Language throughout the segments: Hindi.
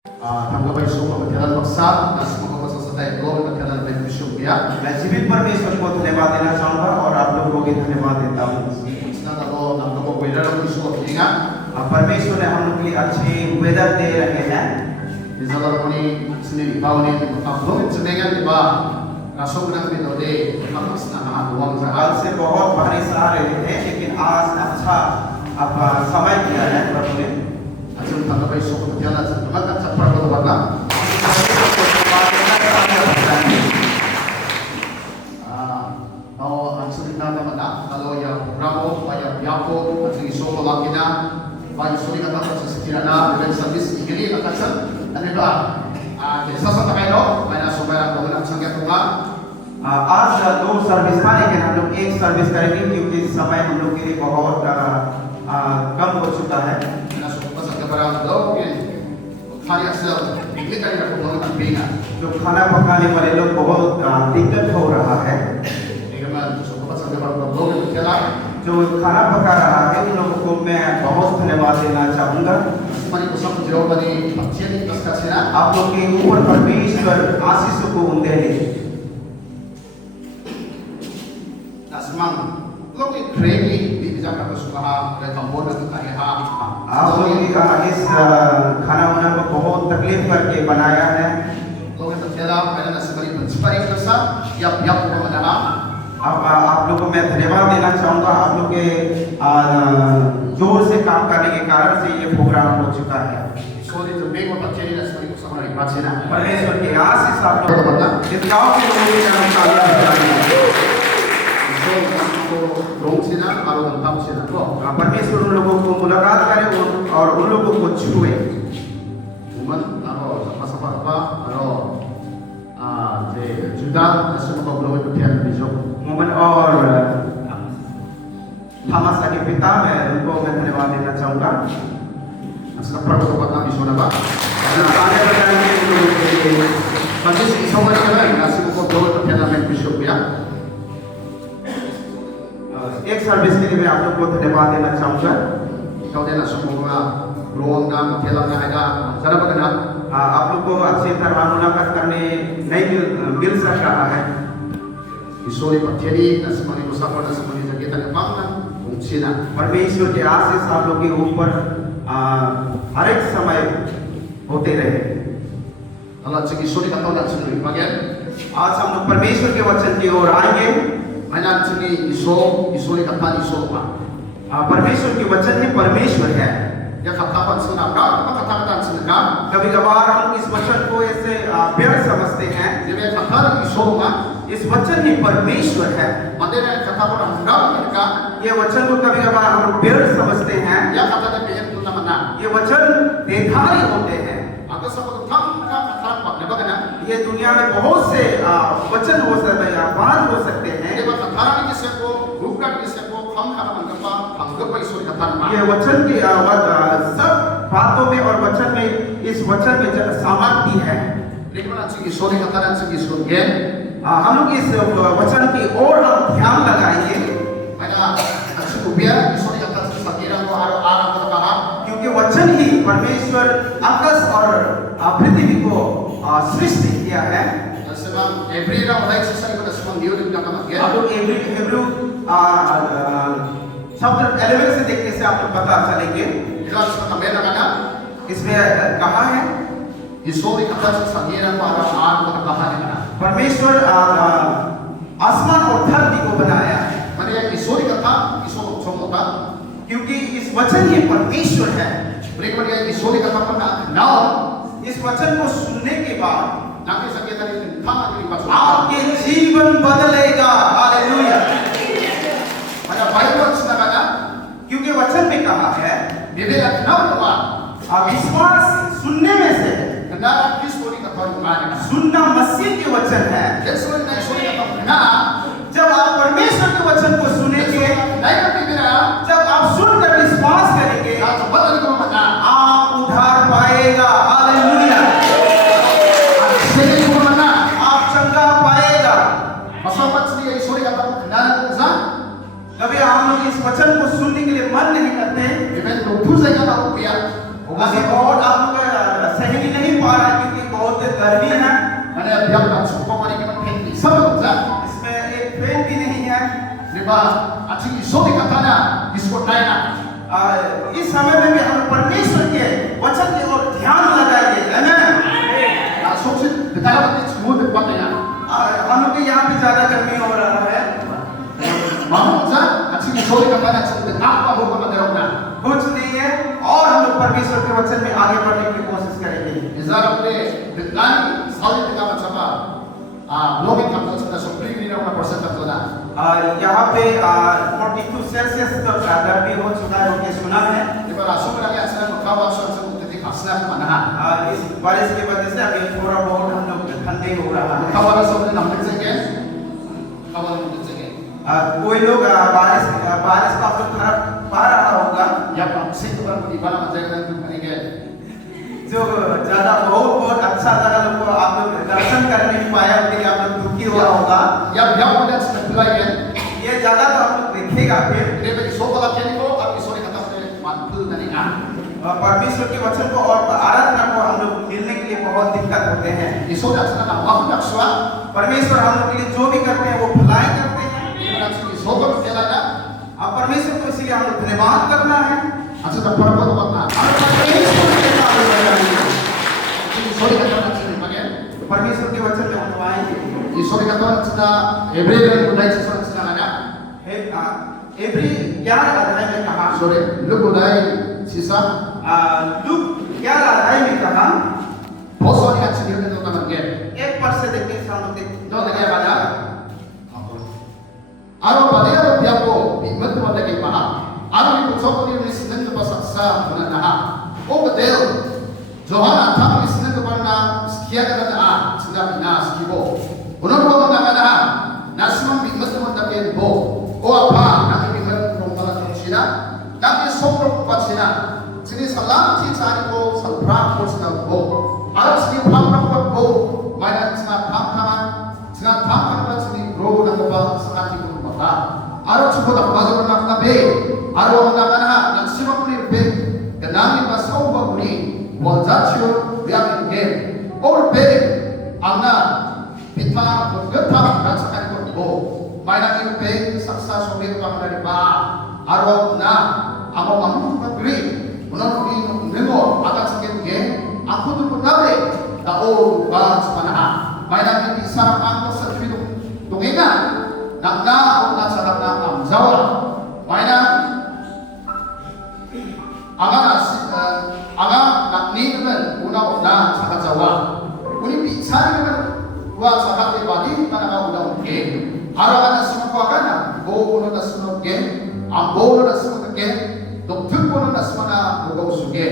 Tanggapay suko matyalan baksa na sumakomasa sa tayo globe matyalan by Bishop Bia. मैं जीवित परमेश्वर को धन्यवाद देना चाहूंगा और आप लोगों को भी धन्यवाद देता हूँ। Isna na lo nang kapo kuya lang Bishop Bia. परमेश्वर ने हम लोग के लिए अच्छे वेदर दे रहे हैं। Izalar ko ni sini ibaw ni abdong semengan di ba? Rasong nang binode kamas na nakaduwang sa कल से बहुत बारिश आ रहे थे लेकिन आज अच्छा अब समय दिया है प्रभु ने। Asun tanggapay suko matyalan sa tumagat sa pagbabaga. Ang sulit na naman na, kalau yung programo, yung yapo, at yung isoko laki na, yung sulit na tapos sa sikira na, event service, ikili na katsan, ano ba? Sasanta kayo, may nasubayang ko na sangyat ko nga. आज दो सर्विस था लेकिन हम लोग एक सर्विस करेंगे क्योंकि समय हम लोग के लिए बहुत कम हो चुका है। Nasubayang sa kabarang daw, kaya sila, ikili kayo na kung mga pinga. जो खाना पकाने वाले लोग बहुत दिक्कत हो रहा है। जो खाना पका रहा है उन लोगों को मैं बहुत धन्यवाद देना चाहूँगा। आप लोग के ऊपर परमेश्वर आशीषों को उंडेले। आप लोग इस खाना वाना को बहुत तकलीफ करके बनाया है। अब आप लोगों को मैं धन्यवाद देना चाहूँगा। आप लोग के जोर से काम करने के कारण से ये प्रोग्राम हो चुका है। परमेश्वर की आशीष आप लोग इस गाँव के लोगों के नाम परमेश्वर उन लोगों को मुलाकात करे और उन लोगों को छुए। मोमन और थॉमस के पिता मैं उनको मैं धन्यवाद देना चाहूँगा। एक सर्विस के लिए मैं आप लोग को धन्यवाद देना चाहूँगा। आप लोग को अच्छी तरह मुलाकात करने नहीं मिल सक रहा है। परमेश्वर के आशीष आप लोग के ऊपर हर एक समय होते रहे। आज हम लोग परमेश्वर के वचन की ओर आएंगे। परमेश्वर के वचन ही परमेश्वर है। कभी कभार हम इस वचन को ऐसे व्यर्थ समझते हैं। इस वचन ही परमेश्वर है। ये वचन को कभी कभार हम व्यर्थ समझते हैं। ये वचन देधारी होते हैं। ये दुनिया में बहुत से वचन हो सकते हैं, बात हो सकते हैं। ये वचन की सब बातों में और वचन में इस वचन में सामर्थ्य है। हम लोग इस वचन की ओर हम ध्यान लगाएंगे क्योंकि वचन ही परमेश्वर आकाश और पृथ्वी को सृष्टि किया है। आप लोग हिब्रू चैप्टर 11 से देखने से आप लोग पता चलेंगे। इसमें कहा है परमेश्वर आसमान और धरती को बनाया है। क्योंकि इस वचन ही परमेश्वर है। इस वचन को सुनने के बाद आपके जीवन बदलेगा। हालेलुया। क्योंकि वचन में कहा है विश्वास सुनने में से सुनना मसीह के वचन है। जब आप परमेश्वर के वचन को सुनेंगे, जब आप सुनकर विश्वास करेंगे, आप उद्धार पाएगा। हालेलुया। आप चंगा पाएगा। कभी हम लोग इस वचन को सुनने के लिए मन नहीं करते। अभी और आप लोग सहेली नहीं Ating isodi katana iskot na. इस समय में भी हम परमेश्वर के वचन की ओर ध्यान लगाएंगे, आमेन। Suksit dikalamat ni semua depan ya. हम लोग के यहाँ भी ज्यादा गर्मी हो रहा है, Mamsa ating isodi katana sa apa ho ba daw na. कुछ नहीं है, और हम लोग परमेश्वर के वचन में आगे बढ़ने की कोशिश करेंगे। Izar apne dikani salit dikamat sama. Login kapot sa supli ni na percent to na. यहाँ पे 42 सेल्सियस तक गर्मी हो चुका है, ये सुना है। Iba raso ka lang sa makawa sa mutik asna manaha. इस बारिश की वजह से अभी थोड़ा बहुत हम लोग ठंडे हो रहा है। Kawan sa mutik namit sa ke. Kawan mutik sa ke. कोई लोग बारिश का असर पा रहा होगा, Ya pang sing ko di bala ma jaga tu ani ke. जो ज्यादा बहुत अच्छा जगह लोग को आप लोग दर्शन करने नहीं पाया, उसके लिए आप लोग दुखी हुआ होगा। Ya mo dan sa tulay ke. ये जगह तो आप लोग देखेगा फिर, Ini bagi so pala ke ni ko at isori kata sa mantul na ni na. परमेश्वर के वचन को और आराधना को हम लोग मिलने के लिए बहुत दिक्कत होते हैं। Isori sa na wa ko akswa. परमेश्वर हम लोग के लिए जो भी करते हैं वो भलाई करते हैं। Iba sa so ko kela na. अब परमेश्वर को इसलिए हम लोग धन्यवाद करना है। At sa para ko ko na. Isori kata na sa ni परमेश्वर के वचन में हम आएंगे। Isori kata sa Hebrew udai sa na. Every 11 अध्याय में कहा, Sorry, look udai sisa. Look 11 अध्याय में कहा, Poso ni at sa ni to naman ke. एक पद से देखते हैं हम लोग No lagi pada. Aro pada biapo bimat mo lagi pa. Aro ni pusok ni sinan to pasaksa muna na. O bedel. Johanna tham sinan to parna skia ka na sina pinas kibo. Unon ko na kana. Nasman bimat mo ta pen bo. O apa nang bimat mo pala sina. Nang sopro pa sina. Sini salam ti sari ko salpra ko sina bo. Aro sini pam ko bo. Mana sina pam sina pam pa sini ro na ba sa ating mga aro suko ta bazo na na be aro na kana nang sima ko ni be kanangin ba sa uba ko ni wazatio biang ge or be amna pitma ko gata ka sa kan ko may na ni be saksa so be pa na ba aro na amo mamu ka gri unon ko ni nemo aga sa ge ako to na be ta o ba sa panaha may na ni sa ako sa tuwing tungina nakna o nasa nakna ang zawa may na anga nakni naman una na sa kazawa kuni pisari naman wa sa kakli badi na nakauna uke araw na sumakwa ka na bo na sunog ke ang bo na sunog ke doktor po na sumana bugaw suge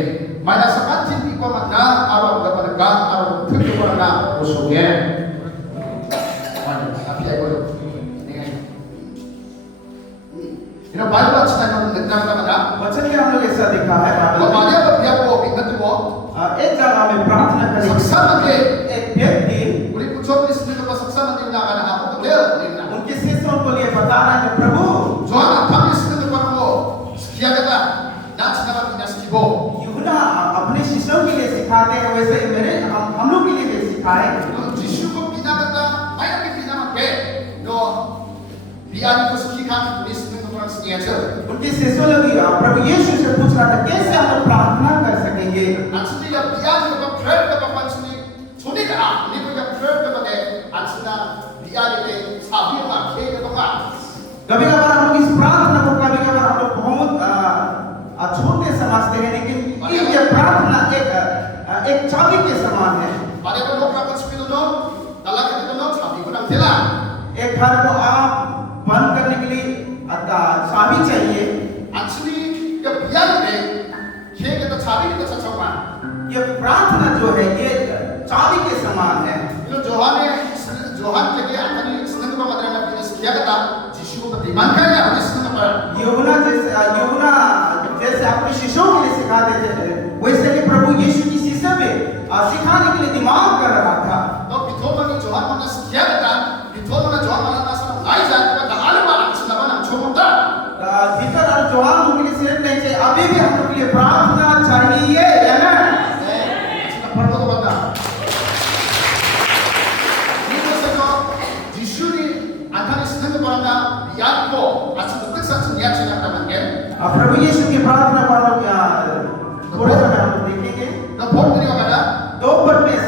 may na sa katin di ko man na araw na panaga araw doktor po na usuge Bible अच्छा है लिखना का वचन में हम लोग ऐसा देखा है। वो माने तो क्या वो बिगत वो एक जगह में प्रार्थना करें, सक्सा मते एक व्यक्ति उन्हें पूछो इस दिन तो सक्सा मते ना गाना आपको तो दे लेना उनके शिष्यों को लिए बता रहा है कि प्रभु जो ना हम इस दिन पर वो क्या कहता नाच ना बिना सीखो यूहन्ना अपने शिष्यों के लिए सिखाते हैं, वैसे ही मेरे हम लोग के लिए भी सिखाए। तो यीशु को बिना कहता मैं भी बिना के जो बियानी को सिखा इस दिन तो पर उनके शिष्यों ने प्रभु यीशु से पूछ रहा था कैसे हम लोग प्रार्थना कर सकेंगे। Actually, ya biyaji ko prayer ka pa pansuni suni ka ni ko ya prayer ka ba atsina biyaji ke sabi ma ke ka ba कभी-कभार हम लोग इस प्रार्थना को कभी-कभार हम लोग बहुत छोटे समझते हैं, लेकिन ये प्रार्थना एक चाबी के समान है। pada ko lokra ko spido no dala ka to no sabi ko nang tela एक घर को आप बंद करने के लिए चाबी चाहिए। actually ya biyaji ke ka to sabi ko sa chawa ये प्रार्थना जो है ये चाबी के समान है। ilo johan ke dia ani senang ko madra na pinas kya kata yishu ko diman ka ya ani senang pa यूहन्ना जैसे अपने शिष्यों के लिए सिखाते थे, वैसे ही प्रभु यीशु की शिष्य भी सिखाने के लिए दिमाग कर रहा था। तो बिथोमा ni johan mana kya kata बिथोमा na johan mana sa lai ja ka da alba na senang na chomota भीतर और जवान लोग के लिए सिर्फ नहीं चाहिए, अभी भी हम लोग के लिए प्रार्थना चाहिए, आमेन। परतो को बता ये तो सो जिशु ने आधार स्थित परना याद को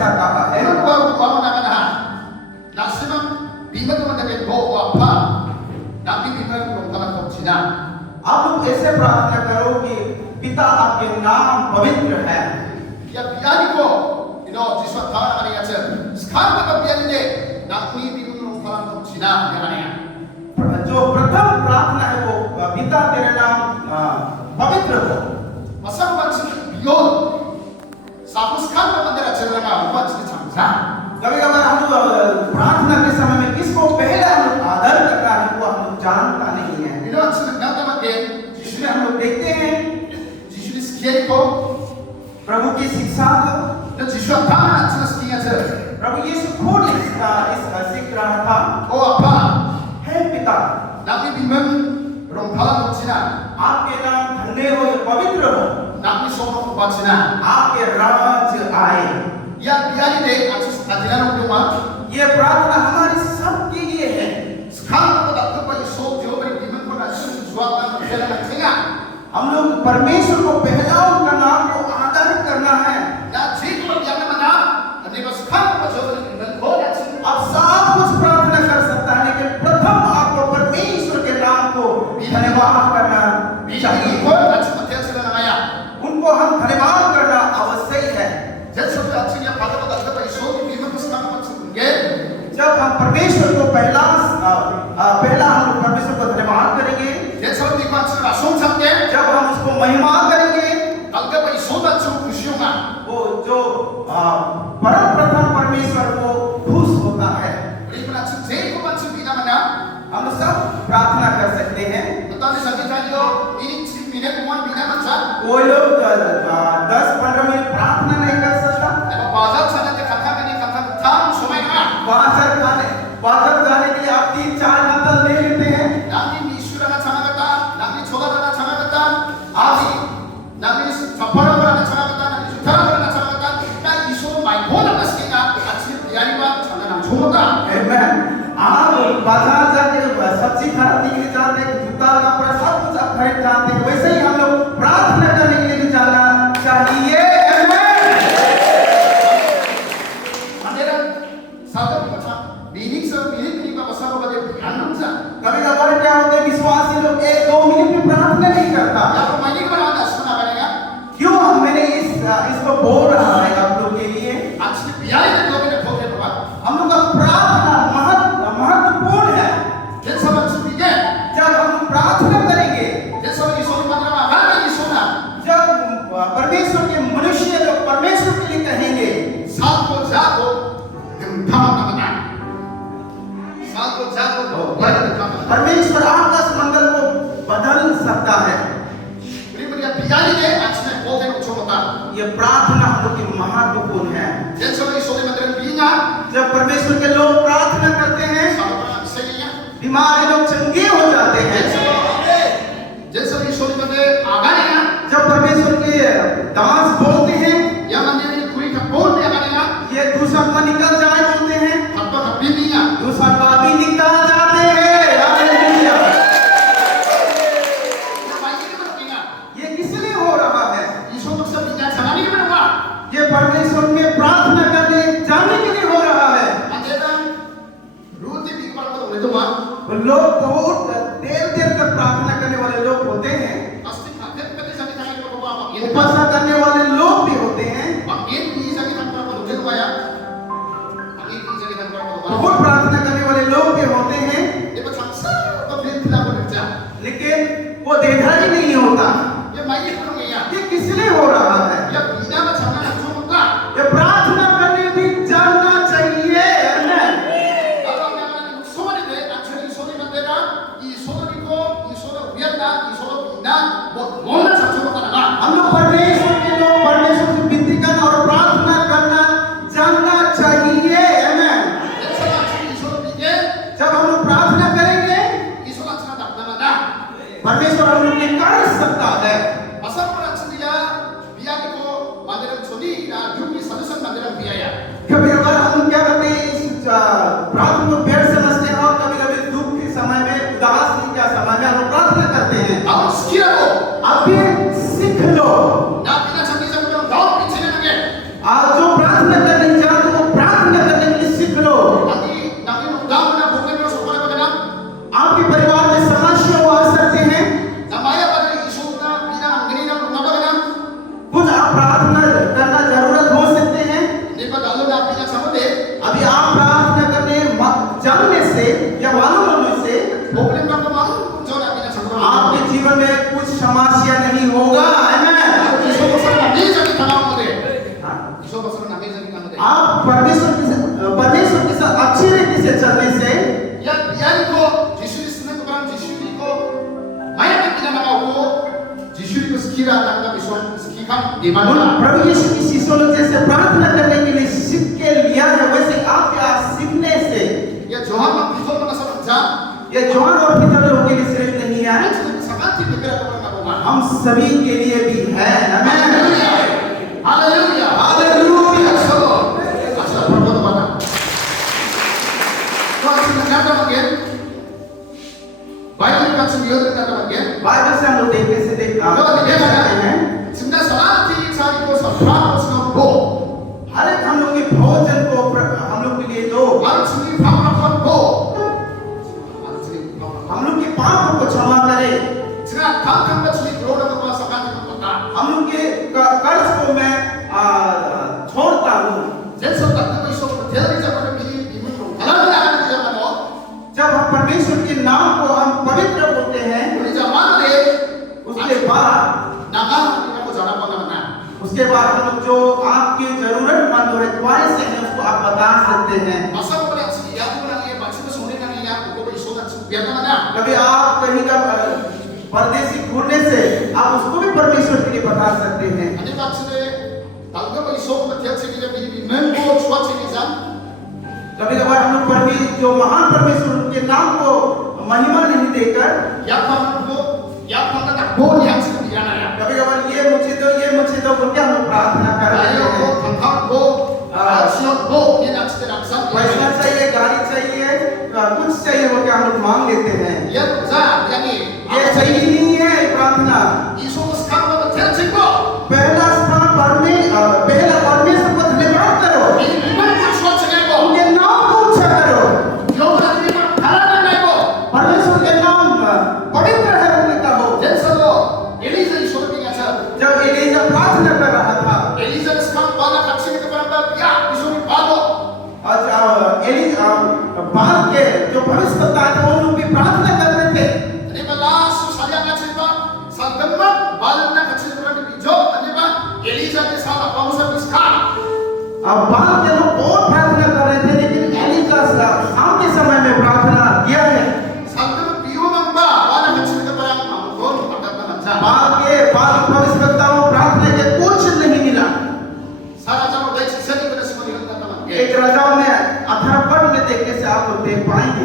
ऐसा कहा है। Ano ba ang pamanakan na? Nasimang biman naman na kayo ko pa. Nabibiman kung kalangkong sina. आप लोग ऐसे प्रार्थना करो कि पिता आपके नाम पवित्र है। Ya biyani ko, Jiswa tawa na kanina sir. Sekarang ka biyani de, nabibiman kung kalangkong sina. Ya kanina. जो प्रथम प्रार्थना है वो पिता तेरे नाम पवित्र हो। Masang bansin biyon. Sapos sekarang ka mandira sila ka, bansin chamsa. कभी-कभार हम लोग प्रार्थना के समय में किसको पहले हम लोग आदर करना है वो हम लोग जानता नहीं है। Sila nagdaman din, जिसमें हम लोग देखते हैं Jiswa skiyari ko, प्रभु की शिक्षा को, na Jiswa tawa na sila skiya sir. प्रभु यीशु खुद इस सीख रहा था। O apa, हे पिता, nabibiman kung kalangkong sina. आपके नाम धन्य हो, पवित्र हो, Nabisono ko ba sina. आपके राज आए। Ya biyani de, aksis adilan ng luma. ये प्रार्थना हमारी सबके लिए है। Sekarang ko dapat pa iso, Diyo ba yung biman ko na suwag na magkala ng tinga. हम लोग परमेश्वर को पहला उनका नाम को आदर करना है। Na jiko ba biyan naman na, ano ba sekarang ko Diyo ba yung biman ko na sila. आप सब कुछ प्रार्थना कर सकता है लेकिन प्रथम आपको परमेश्वर के नाम को धन्यवाद करना Biyani चाहिए। ko, at sa matyan sila na ngaya. उनको हम धन्यवाद करना आवश्यक है। Diyan sa mga atsing yung pata ko dapat pa iso, yung biman ko sa mga magsibungge. जब हम परमेश्वर को पहला हम लोग परमेश्वर को धन्यवाद करेंगे, Diyan sa mga atsing rasong samke, जब हम उसको महिमा करेंगे, talaga pa iso na sa kusyo nga. वो जो परम प्रथम परमेश्वर को खुश होता है। Beri ko na sa jiko ba sa binaman na, हम सब प्रार्थना कर सकते हैं। Tetapi sa kita nyo, ini si minit mo binaman sa. कोई लोग 10-15 मिनट प्रार्थना नहीं कर सकता। Bazaar sana के कथा करने कथा थाम समय का बाजार जाने के लिए आप 3-4 घंटा ले लेते हैं। नामी ईश्वर ना छाना करता नामी छोला ना छाना करता आदि नामी चप्पल ना छाना करता नामी जूता ना छाना करता ना ईश्वर माय बोल बसके का अच्छी तैयारी बा छाना नाम छोड़ता आमेन। आप बाजार जाके सब्जी खरीदने के लिए जाते हैं, जूता कपड़ा सब कुछ आप खरीद जाते हैं, वैसे ही हम लोग प्रार्थना करने के लिए भी जाना चाहिए। अंधेरा सादा बचा मीनिंग से मीनिंग नहीं का बसा बदे ध्यान से कभी-कभार क्या होता है विश्वासी लोग 1-2 मिनट भी प्रार्थना नहीं करता। या तो माइनिंग बनाना सुना बनेगा क्यों मैंने इसको बोल रहा है आप लोग के लिए। अच्छी प्यारी के लोग ने खोके तो बात हम लोग का प्रार्थना महत्वपूर्ण है। जैसा बच्चे के जब हम प्रार्थना करेंगे, जैसा ईश्वर मंदिर में आवाज नहीं सुना जब परमेश्वर के मनुष्य लोग परमेश्वर के लिए कहेंगे, सात को जागो तुम धाम करना सात को जागो तो परमेश्वर आकाश मंडल को बदल सकता है। प्रिय बियाली ने आज में बोलते हैं छोटा ये प्रार्थना हम लोग की महत्वपूर्ण है। जैसे ईश्वर मंदिर में बिना जब परमेश्वर के लोग प्रार्थना करते हैं, से नहीं है बीमार लोग चंगे हो जाते हैं। जैसे ईश्वर मंदिर आगा नहीं है जब परमेश्वर के दास बोलते हैं, या मंदिर में कोई का बोल नहीं आगा नहीं है ये दूसरा निकल जाए बोलते हैं, अब तो कभी नहीं है दूसरा भी निकल जाते हैं। हालेलुया। ये किस लिए हो रहा है? ईश्वर को सब बिना चलाने के लिए ये परमेश्वर में प्रार्थना करने जाने के लिए हो रहा है। अंधेरा रोटी भी कर तो ले तो मां लोग बहुत देर तक प्रार्थना करने वाले लोग होते हैं, अस्ति खाते पते जाने का को बाबा ये उपासना करने वाले लोग भी होते हैं, ये भी जाने का को ले तो आया ये भी जाने का को बहुत प्रार्थना करने वाले लोग भी होते हैं, ये बच्चा सब तो फिर खिला को बच्चा लेकिन वो देधारी नहीं होता। ये मायने को नहीं है ये किस लिए हो रहा है? ये बिना में छाना ना छोड़ता ये प्रार्थना करने भी जानना चाहिए। आमेन। अब मैं सोने दे एक्चुअली सोने में देगा ईश्वर को ईश्वर व्यक्ता ईश्वर बिना बहुत मोना सब छोड़ता ना हम लोग परमेश्वर के लोग परमेश्वर से विनती करना और प्रार्थना करना जानना चाहिए। आमेन। ईश्वर बिके जब हम लोग प्रार्थना करेंगे, ईश्वर अच्छा दापना ना परमेश्वर हम लोग के कर सकता है। असर पर अच्छा दिया बिया को मंदिर छोड़ी ना ड्यूटी सदस्य मंदिर बिया कभी-कभार हम क्या करते हैं, इस प्रार्थना को पेड़ समझते हैं और कभी-कभी दुख के समय में, उदासी के समय में हम लोग प्रार्थना करते हैं। अब स्किल को आप ये सीख लो। ना बिना छंदी से मतलब दाव पीछे लगे आज जो प्रार्थना करने जा आप परमेश्वर के साथ अच्छी रीति से चलने से या biariko Yesus na kebarang Yesus ko maya na pinanakaw ko Yesus ko sekira tak bison sekikan di mana प्रभु यीशु की शिष्यों लोग जैसे प्रार्थना करने के लिए सीख के लिया है वैसे आप क्या सीखने से ya Johan mak bison na sa pagja ये जॉन और पीटर लोगों के लिए सिर्फ नहीं है sakati pikir ako ng ako हम सभी के लिए भी है आमेन Haleluya hallelujah asal berdoa mana kau kata bagian Bible का संयोग kata bagian बाइबल से हम लोग देखने से देख सकते हैं sebenarnya salati cari ko sa pratos ng bo हर एक हम लोग के भोजन को हम लोग के लिए दो harus sini pamrapan bo हम लोग के पापों को क्षमा करे sina kangkang ka sini roda ko sa kanto ko ta हम लोग के कर्ज को मैं छोड़ता हूँ Jenso tak na iso ko tell sa ko ni imun ko alam na ka sa ano जब हम परमेश्वर के नाम को हम पवित्र बोलते हैं uli zaman le उसके बाद nakal ko sa harapan naman na उसके बाद हम लोग जो आपकी जरूरतमंद है तुम्हारे से हैं उसको आप बता सकते हैं asa ko pala si ya ko lang iya pagsi ko sunin nang iya ko ko iso na biya naman na कभी आप कहीं का परदेसी घूरने से आप उसको भी परमेश्वर के लिए बता सकते हैं ani pagsi talaga ko iso ko tell sa kanya imun ko swat sa kanya कभी कभार हम लोग जो महान परमेश्वर के नाम को महिमा नहीं देकर ya pang tak bo ni ang sa kanya na कभी कभार ये मुझे दो बोल के हम लोग प्रार्थना कर रहे ayo ko हैं tangkap bo siot bo ni ang sa kanya पैसा चाहिए गाड़ी चाहिए कुछ चाहिए बोल के हम लोग मांग लेते हैं ya za yani ये सही नहीं है ये प्रार्थना iso ko sa kanya tell sa ko पहला स्थान परमेश्वर को धन्यवाद करो imun ko swat sa kanya ko उनके नाम को ऊंचा करो yo na ni ko halalan na ko परमेश्वर के नाम पवित्र है उनके कहो jenso ko Elisa iso ko nga sa जब एलीजा प्रार्थना कर रहा था Elisa sekarang bala kaksi ke parang ya iso ni bago बाल के जो भविष्यवक्ता थे वो लोग भी प्रार्थना कर रहे थे Ani ba laso sayang nga siya sa damag bala na kaksi ke parang bijo ani ba Elisa ke sala pamusa biskar अब बाल के लोग और प्रार्थना कर रहे थे लेकिन एलीजा शाम के समय में प्रार्थना किया है sa damag biyo man ba bala kaksi ke parang mamukon patat na sa बाल भविष्यवक्ताओं प्रार्थना के कुछ नहीं मिला Sara jamo dai sa ni ko na simon ng naman एक राजाओं में 18 पद में देखने से आप लोग देख पाएंगे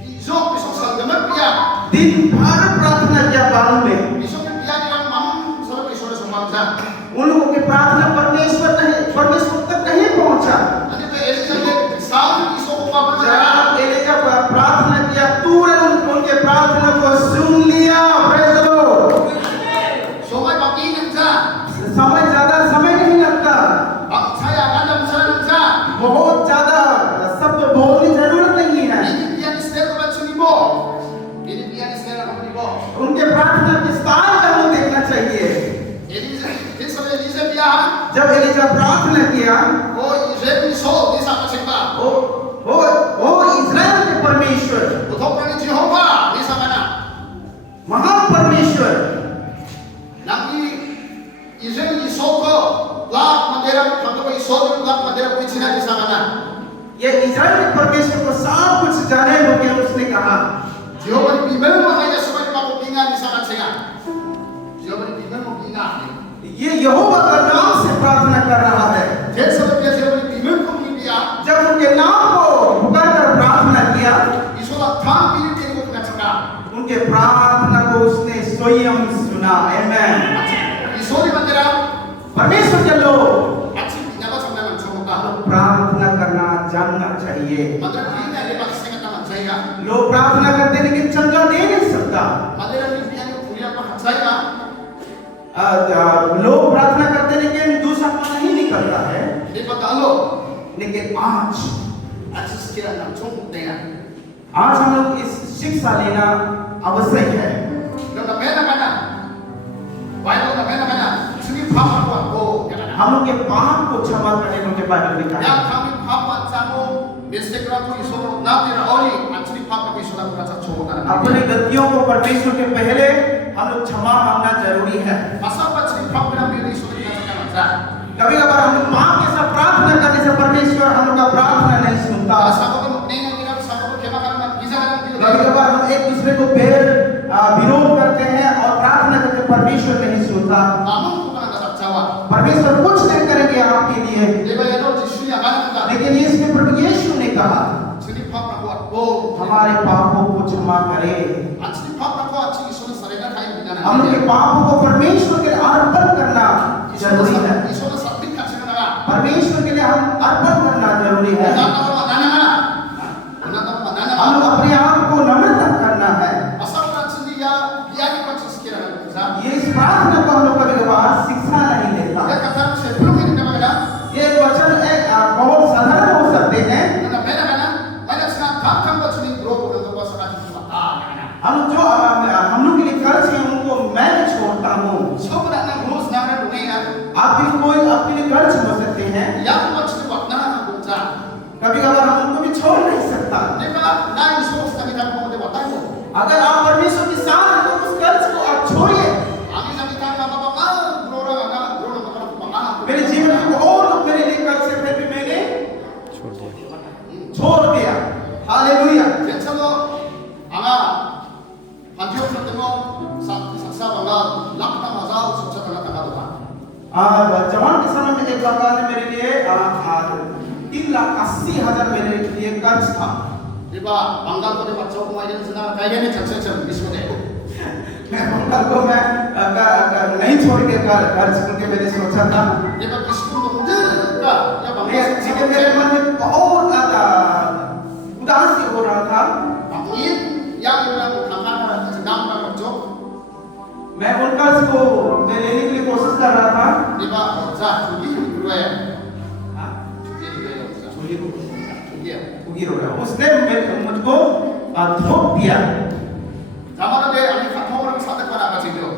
bijo biso sa damag biya दिन भर प्रार्थना किया बालों में biso ke biya ni ang mamam sa iso na sumamsa उन लोगों की प्रार्थना परमेश्वर तक नहीं पहुंचा ani ba Elisa ke sa iso ko pa ba जब एलीजा प्रार्थना किया तुरंत उनके प्रार्थना को सुन लिया praise the Lord so may pakinan sa समय नहीं लगता ang saya alam sa sa बहुत ज्यादा शब्द बोलने की जरूरत नहीं है Binibigyan ni Esther ba sunibo? Binibigyan ni Esther ang sunibo. उनके प्रार्थना के स्टाइल का हमें देखना चाहिए Elisa biya जब एलीजा प्रार्थना किया o Israel ni Saul di sa kasimba. वो इस्राएल के परमेश्वर Utok na ni Jehovah di sa kana. महान परमेश्वर Nang Israel ni Saul ko lahat mandera pagko ko Saul lahat mandera ko sina di sa kana. ये इस्राएल के परमेश्वर को सब कुछ जाने हो गया उसने कहा Jehovah ni bimel mo kaya sa mga pakutingan di sa kansinga. Jehovah ni bimel mo kinga. ये यहोवा का नाम से प्रार्थना कर रहा है Jen sa biya Jehovah ni bimel ko biya. जब उनके नाम को पुकारकर प्रार्थना किया Isola tham pinipin ko kinasaka. उनके प्रार्थना को उसने स्वयं सुना आमेन Isoli mandera परमेश्वर के लोग at si pinabas ang naman sa mukha. प्रार्थना करना जानना चाहिए Mandera hindi na ipagsingat naman sa iya. लोग प्रार्थना करते हैं लेकिन चंगा दे नहीं सकता Mandera hindi niya yung punya pa sa iya. लोग प्रार्थना करते हैं लेकिन दूसरा नहीं निकलता है Hindi pa talo. लेकिन आज At sa sikira ng chong niya. आज हम लोग इस शिक्षा लेना आवश्यक है Nung namena ka na. Bible namena ka na. Sige papa ko ako. हम लोग के पाप को क्षमा करने को के बारे में लिखा है Yang kami papa sa mo. Mistake ko iso natin na oli. At sige papa ko iso lang sa chong na. अपनी गलतियों को परमेश्वर के पहले हम लोग क्षमा मांगना जरूरी है Masa pa sige papa na may iso lang sa kanasa. कभी कभार हम लोग पाप के साथ प्रार्थना करने से दूसरे को विरोध करते हैं और प्रार्थना करते, परमेश्वर नहीं सुनता। namun bukan ada jawab. परमेश्वर कुछ नहीं करेंगे आपके लिए, Diba yun, Jisu yang akan kita. लेकिन इसमें प्रभु यीशु ने कहा, Sini pap na kuat bol. हमारे पापों को क्षमा करे। At sini pap na kuat si Isu na sarili kayo binana. हम उनके पापों को परमेश्वर के लिए अर्पण करना जरूरी है। Isu na sabit ka sila na. परमेश्वर के लिए हम अर्पण करना जरूरी है। हम लोग अपने आप को नम्रता करना है। ये इस प्रार्थना को हम लोग कभी कभार शिक्षा नहीं लेता। ये वचन बहुत साधारण हो सकते हैं। हम लोग के लिए कर्ज है, उनको मैं छोड़ता हूँ। आपके लिए कर्ज हो सकते हैं, कभी कभार हम उनको भी छोड़ नहीं सकता। अगर आप परमेश्वर के साथ हैं तो उस कर्ज को आप छोड़िए। मेरे जीवन में बहुत लोग मेरे लिए कर्ज से फिर भी मैंने छोड़ दिया। हालेलुया। जवान के समय में एक बाबा ने मेरे लिए 3,80,000 मेरे लिए कर्ज था। Diba, banggal ko di patso ko ngayon sa kaya ni church mismo de. मैं बंगाल को मैं नहीं छोड़ के कर्ज करके मैंने सोचा था। Diba mismo ko mudil ka. Ya banggal लेकिन मेरे मन में बहुत ज्यादा उदासी हो रहा था। Angin yang ilang kakak sedang berjok. मैं उन कर्ज को मैं लेने के लिए कोशिश कर रहा था। Diba, za cuci dulu ya. Cuci dulu ya. उसने मुझको धोख दिया। Zaman ada yang kata orang sadar pada apa sih itu?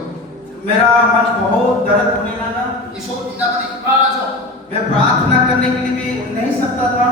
मेरा मन बहुत दर्द होने लगा। Isu tidak beri aja. मैं प्रार्थना करने के लिए भी नहीं सकता था।